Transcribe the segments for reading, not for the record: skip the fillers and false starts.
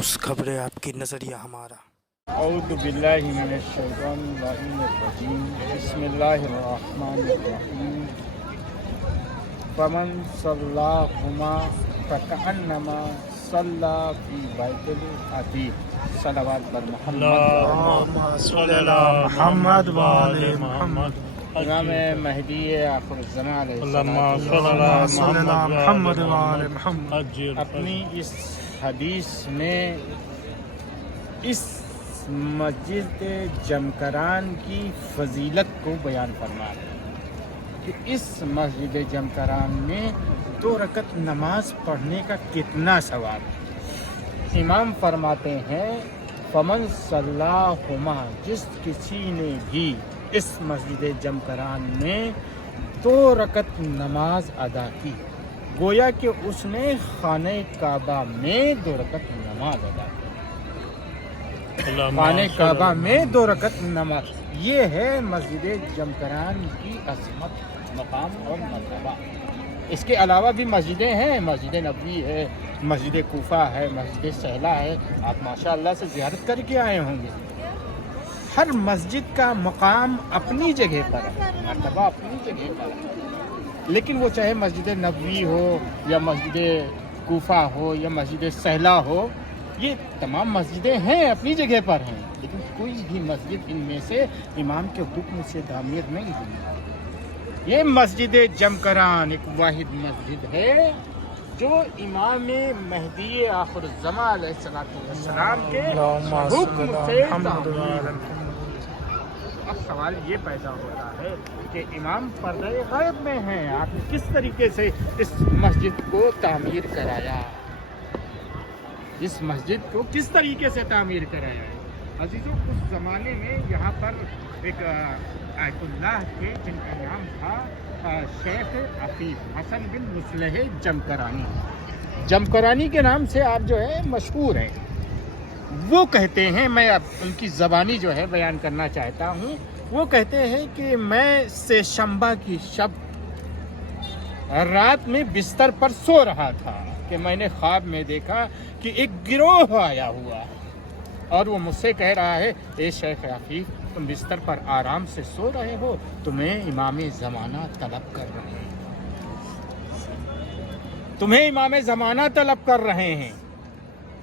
House खबरें आपकी नज़रिया हमारा। अऊज़ु बिल्लाहि मिनश शैतानिर रजीम बिस्मिल्लाहिर्रहमानिर्रहीम फमन सल्लाहुमा फकअन्नमा सल्ला फी बैतिल अतीक सलवात पर मोहम्मद वाले मोहम्मद। इमाम महदी आखिर ज़मान मोहम्मद वाले मोहम्मद। अपनी इस हदीस में इस मस्जिद जमकरान की फजीलत को बयान फरमा है कि इस मस्जिद जमकरान में 2 रकत नमाज पढ़ने का कितना सवाब है। इमाम फरमाते हैं फमन सल्लाहुमा, जिस किसी ने भी इस मस्जिद जमकरान में 2 रकत नमाज अदा की, गोया कि उसने खाने काबा में 2 रकत नमाज अदा की। खाने काबा में 2 रकत नमाज, ये है मस्जिद जमकरान की अज़मत, मकाम और मर्तबा। इसके अलावा भी मस्जिदें हैं, मस्जिद नबवी है, मस्जिद कूफा है, मस्जिद सहला है। आप माशाअल्लाह से ज़ियारत करके आए होंगे। हर मस्जिद का मकाम अपनी जगह पर है, मर्तबा अपनी जगह पर है। लेकिन वो चाहे मस्जिद नबवी हो या मस्जिद कूफा हो या मस्जिद सहला हो, ये तमाम मस्जिदें हैं, अपनी जगह पर हैं। लेकिन कोई भी मस्जिद इनमें से इमाम के हुक्म से तामीर नहीं हुई। ये मस्जिद जमकरान एक वाहिद मस्जिद है जो इमाम महदी आखिर ज़मान अलैहिस्सलाम के हुक्म से तामीर। अब सवाल ये पैदा हो रहा है कि इमाम पर्दे गैब में हैं, आपने किस तरीके से इस मस्जिद को तामीर कराया, इस मस्जिद को किस तरीके से तामीर कराया है। अजीजों, उस ज़माने में यहाँ पर एक आयतुल्लाह थे जिनका नाम था शेख अफीफ हसन बिन मुस्लिह जमकरानी। जमकरानी के नाम से आप जो है मशहूर हैं। वो कहते हैं, मैं अब उनकी ज़बानी जो है बयान करना चाहता हूँ। वो कहते हैं कि मैं से शंबा की शब रात में बिस्तर पर सो रहा था कि मैंने ख्वाब में देखा कि एक गिरोह आया हुआ है और वो मुझसे कह रहा है, ए शेख अफीफ, तुम बिस्तर पर आराम से सो रहे हो, तुम्हें इमाम ज़माना तलब कर रहे हैं, तुम्हें इमाम ज़माना तलब कर रहे हैं।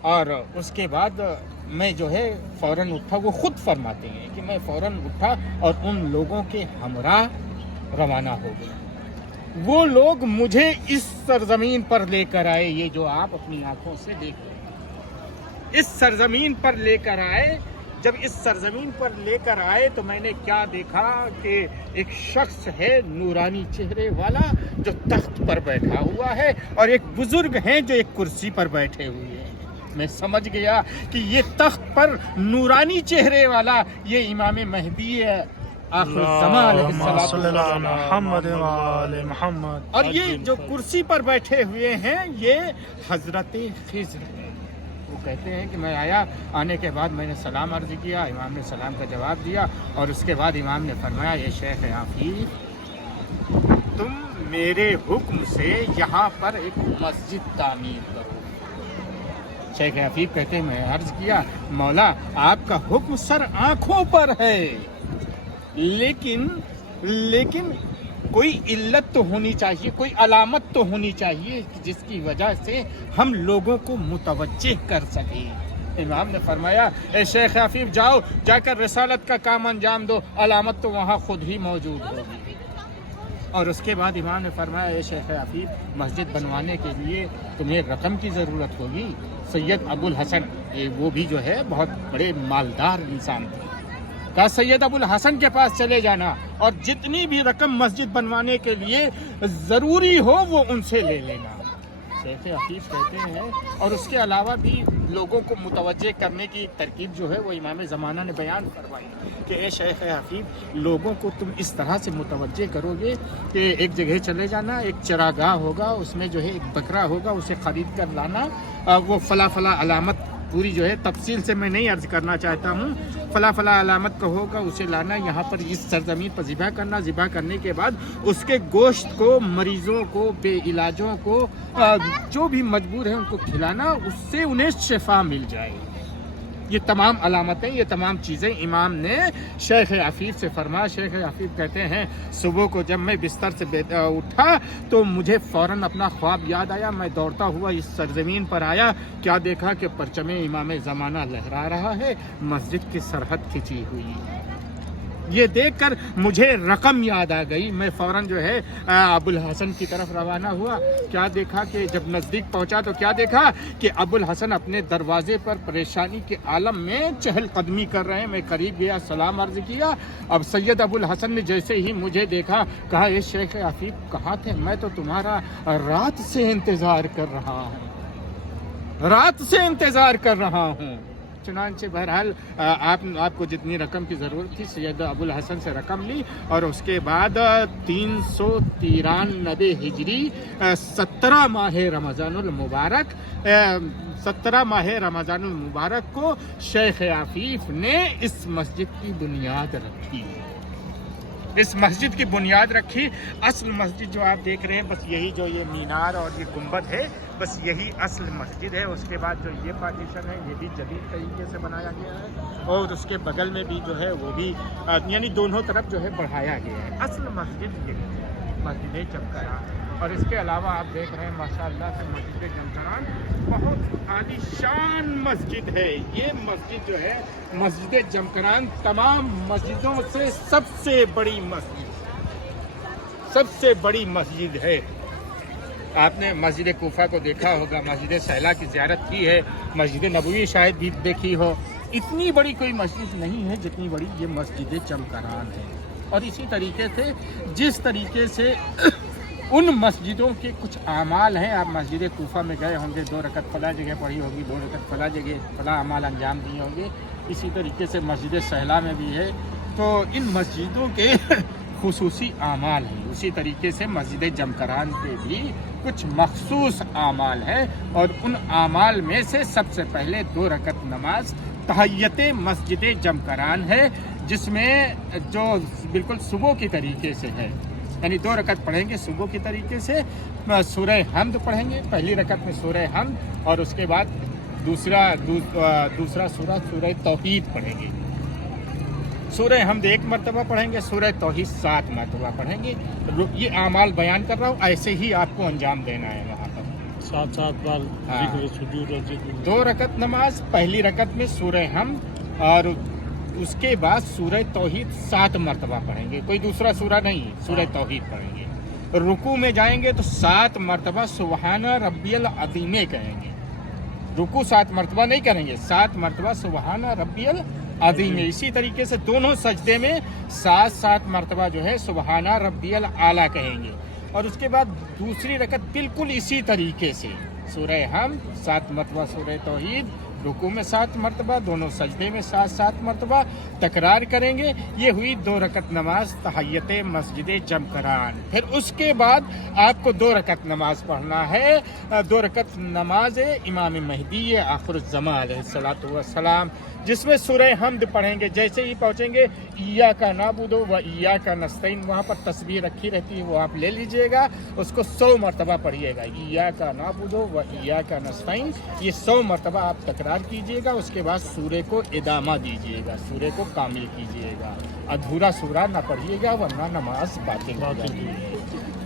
और उसके बाद मैं जो है फ़ौरन उठा। वो ख़ुद फरमाते हैं कि मैं फ़ौरन उठा और उन लोगों के हमरा रवाना हो गया। वो लोग मुझे इस सरज़मीन पर लेकर आए, ये जो आप अपनी आंखों से देख रहे हैं, इस सरज़मीन पर लेकर आए। जब इस सरज़मीन पर लेकर आए तो मैंने क्या देखा कि एक शख्स है नूरानी चेहरे वाला जो तख्त पर बैठा हुआ है और एक बुजुर्ग हैं जो एक कुर्सी पर बैठे हुए हैं। मैं समझ गया कि ये तख्त पर नूरानी चेहरे वाला ये इमाम महदी है मोहम्मद। और ये जो कुर्सी पर बैठे हुए हैं ये हजरत खिज़्र हैं। वो कहते हैं कि मैं आया, आने के बाद मैंने सलाम अर्ज़ किया, इमाम ने सलाम का जवाब दिया और उसके बाद इमाम ने फरमाया, ये शेख आफीफ, तुम मेरे हुक्म से यहाँ पर एक मस्जिद तामीर करो। शेख आफीफ कहते हैं, मैं अर्ज़ किया, मौला आपका हुक्म सर आँखों पर है, लेकिन कोई इल्लत तो होनी चाहिए, कोई अलामत तो होनी चाहिए जिसकी वजह से हम लोगों को मुतवज्जे कर सकें। इमाम ने फरमाया, ए शेख आफीफ, जाओ जाकर रिसालत का काम अंजाम दो, अलामत तो वहाँ खुद ही मौजूद होगी। और उसके बाद इमाम ने फरमाया, ए शेख आफीफ, मस्जिद बनवाने के लिए तुम्हें रकम की ज़रूरत होगी। सैयद अबुल हसन, ये वो भी जो है बहुत बड़े मालदार इंसान थे, कहा सैयद अबुल हसन के पास चले जाना और जितनी भी रकम मस्जिद बनवाने के लिए ज़रूरी हो वो उनसे ले लेना। शेख हफीज़ कहते हैं, और उसके अलावा भी लोगों को मुतवज्जे करने की तरकीब जो है वो इमाम ज़माना ने बयान करवाई कि ए शेख हफीज़, लोगों को तुम इस तरह से मुतवज्जे करोगे कि एक जगह चले जाना, एक चरागाह होगा, उसमें जो है एक बकरा होगा, उसे ख़रीद कर लाना। वो फला फला अलामत पूरी जो है तफसील से मैं नहीं अर्ज़ करना चाहता हूँ। फला फला अलामत का होगा उसे लाना, यहाँ पर इस सरजमीन पर ज़िबा करना, ज़िबा करने के बाद उसके गोश्त को मरीज़ों को, बेइलाजों को, जो भी मजबूर है उनको खिलाना, उससे उन्हें शिफा मिल जाए। ये तमाम अलामतें, ये तमाम चीज़ें इमाम ने शेख अफीफ से फरमाया। शेख अफीफ कहते हैं सुबह को जब मैं बिस्तर से उठा तो मुझे फ़ौरन अपना ख्वाब याद आया। मैं दौड़ता हुआ इस सरजमीन पर आया, क्या देखा कि परचम इमाम ज़माना लहरा रहा है, मस्जिद की सरहद खिंची हुई। ये देखकर मुझे रकम याद आ गई। मैं फ़ौरन जो है अबुल हसन की तरफ रवाना हुआ। क्या देखा कि जब नज़दीक पहुंचा तो क्या देखा कि अबुल हसन अपने दरवाजे पर परेशानी के आलम में चहलकदमी कर रहे हैं। मैं करीब गया, सलाम अर्ज़ किया। अब सैयद अबुल हसन ने जैसे ही मुझे देखा, कहा ये शेख अफीफ कहाँ थे? मैं तो तुम्हारा रात से इंतज़ार कर रहा हूँ, रात से इंतज़ार कर रहा हूँ। चुनांचे बहरहाल आपको जितनी रकम की ज़रूरत थी सैयद अबुल हसन से रकम ली, और उसके बाद 393 हिजरी 17 माह रमज़ानुल मुबारक 17 माह रमज़ानुल मुबारक को शेख आफीफ ने इस मस्जिद की बुनियाद रखी। इस मस्जिद की बुनियाद रखी। असल मस्जिद जो आप देख रहे हैं, बस यही जो ये मीनार और ये गुंबद है, बस यही असल मस्जिद है। उसके बाद जो ये पार्टीशन है, ये भी जदीद तरीके से बनाया गया है, और उसके बगल में भी जो है वो भी यानी दोनों तरफ जो है बढ़ाया गया है। असल मस्जिद ये मस्जिद जमकरान। और इसके अलावा आप देख रहे हैं माशाअल्लाह से मस्जिद जमकरान बहुत आलीशान मस्जिद है। ये मस्जिद जो है मस्जिद जमकरान तमाम मस्जिदों से सबसे बड़ी मस्जिद, सबसे बड़ी मस्जिद है। आपने मस्जिद कूफा को देखा होगा, मस्जिद सहला की ज़ियारत की है, मस्जिद नबवी शायद भी देखी हो। इतनी बड़ी कोई मस्जिद नहीं है जितनी बड़ी ये मस्जिद जमकरान है। और इसी तरीके से जिस तरीके से उन मस्जिदों के कुछ आमाल हैं, आप मस्जिद कूफा में गए होंगे, 2 रकत फला जगह पढ़ी होगी, 2 रकत फला जगह फला अमाल अंजाम दिए होंगे। इसी तरीके से मस्जिद सहला में भी है। तो इन मस्जिदों के खुसूसी आमाल हैं। उसी तरीके से मस्जिद जमकरान पे भी कुछ मखसूस आमाल हैं, और उन आमाल में से सबसे पहले 2 रकत नमाज तहय्यत मस्जिद जमकरान है, जिसमें जो बिल्कुल सुबह की तरीके से है, यानी 2 रकत पढ़ेंगे सुबह की तरीके से। सूरह हमद पढ़ेंगे, पहली रकत में सूरह हमद, और उसके बाद दूसरा सूरह तौहीद पढ़ेंगे। सूरह हमद 1 मरतबा पढ़ेंगे, सूरह तौहीद 7 मरतबा पढ़ेंगे। ये आमाल बयान कर रहा हूँ, ऐसे ही आपको अंजाम देना है। वहाँ पर 7 बार जिक्र सुजूद 2 रकत नमाज, पहली रकत में सूरह हमद और उसके बाद सूरह तौहीद 7 मरतबा पढ़ेंगे। कोई दूसरा सूरा नहीं, सूरह तौहीद पढ़ेंगे। रुकू में जाएंगे तो 7 मरतबा सुबहाना रब्बियल अज़ीम कहेंगे। रुकू 7 मरतबा नहीं करेंगे, 7 मरतबा सुबहाना रब्बियल अज़ीम। इसी तरीके से दोनों सजदे में 7 मरतबा जो है सुबहाना रब्बियल आला कहेंगे। और उसके बाद दूसरी रकत बिल्कुल इसी तरीके से सूरह हमद 7 मरतबा, सूरह तौहीद, रुकू में 7 मरतबा, दोनों सजदे में 7 मरतबा तकरार करेंगे। ये हुई 2 रकत नमाज तहय्यत मस्जिद जमकरान। फिर उसके बाद आपको 2 रकत नमाज पढ़ना है, 2 रकत नमाज इमाम महदी आखिरुज़्ज़मान अलैहिस्सलातु वस्सलाम, जिसमें सूरह हमद पढ़ेंगे। जैसे ही पहुँचेंगे इय्याका नअबुदु व इय्याका नस्तईन, वहाँ पर तस्बीह रखी रहती है, वो आप ले लीजिएगा, उसको 100 मरतबा पढ़िएगा। इय्याका नअबुदु व इय्याका नस्तईन, ये 100 मरतबा आप तकरार कीजिएगा। उसके बाद सूरे को इदामा दीजिएगा, सूरे को कामिल कीजिएगा, अधूरा सूरा ना पढ़िएगा वरना नमाज बातिल हो जाएगी।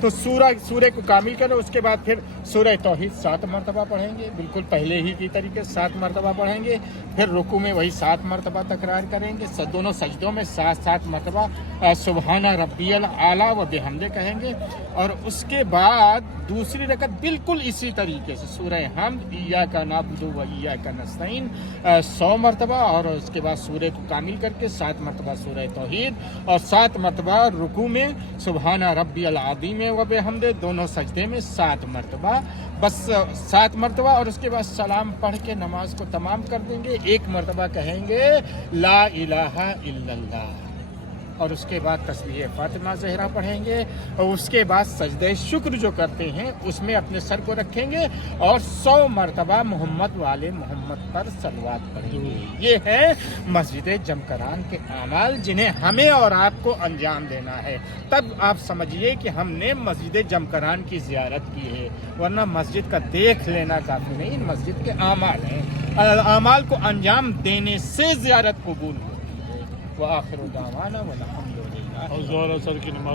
तो सूरे को कामिल करें। उसके बाद फिर सूरह तौहीद 7 मरतबा पढ़ेंगे, बिल्कुल पहले ही की तरीके से 7 मरतबा पढ़ेंगे। फिर रुकू में वही 7 मरतबा तकरार करेंगे। दोनों सजदों में 7 मरतबा सुबहाना रब्बियल आला व बिहम्दे कहेंगे। और उसके बाद दूसरी रकत बिल्कुल इसी तरीके से सूरह हमद इय्याका नअबुदु व इय्याका नस्तईन 100 मरतबा, और उसके बाद सूरे को कामिल करके 7 मरतबा सूरह तौहीद, और 7 मरतबा रुकू में सुबहाना रब्बियल अज़ीम व बिहम्दे, दोनों सजदे में 7 मरतबा, बस 7 मरतबा। और उसके बाद सलाम पढ़ के नमाज को तमाम कर देंगे। 1 मरतबा कहेंगे ला इलाहा इल्लल्लाह, اور اس کے بعد تسبیح فاطمہ زہرا پڑھیں گے اور اس کے بعد سجدہ شکر جو کرتے ہیں اس میں اپنے سر کو رکھیں گے اور 100 مرتبہ محمد والے محمد پر صلوات پڑھیں گے. یہ ہے مسجد جمکران کے اعمال جنہیں ہمیں اور آپ کو انجام دینا ہے. تب آپ سمجھیے کہ ہم نے مسجد جمکران کی زیارت کی ہے، ورنہ مسجد کا دیکھ لینا کافی نہیں، مسجد کے اعمال ہیں. اعمال کو انجام دینے سے زیارت قبول ہوتی ہے. وآخر دعوانا والحمد للہ. اور ظہر اثر کی نماز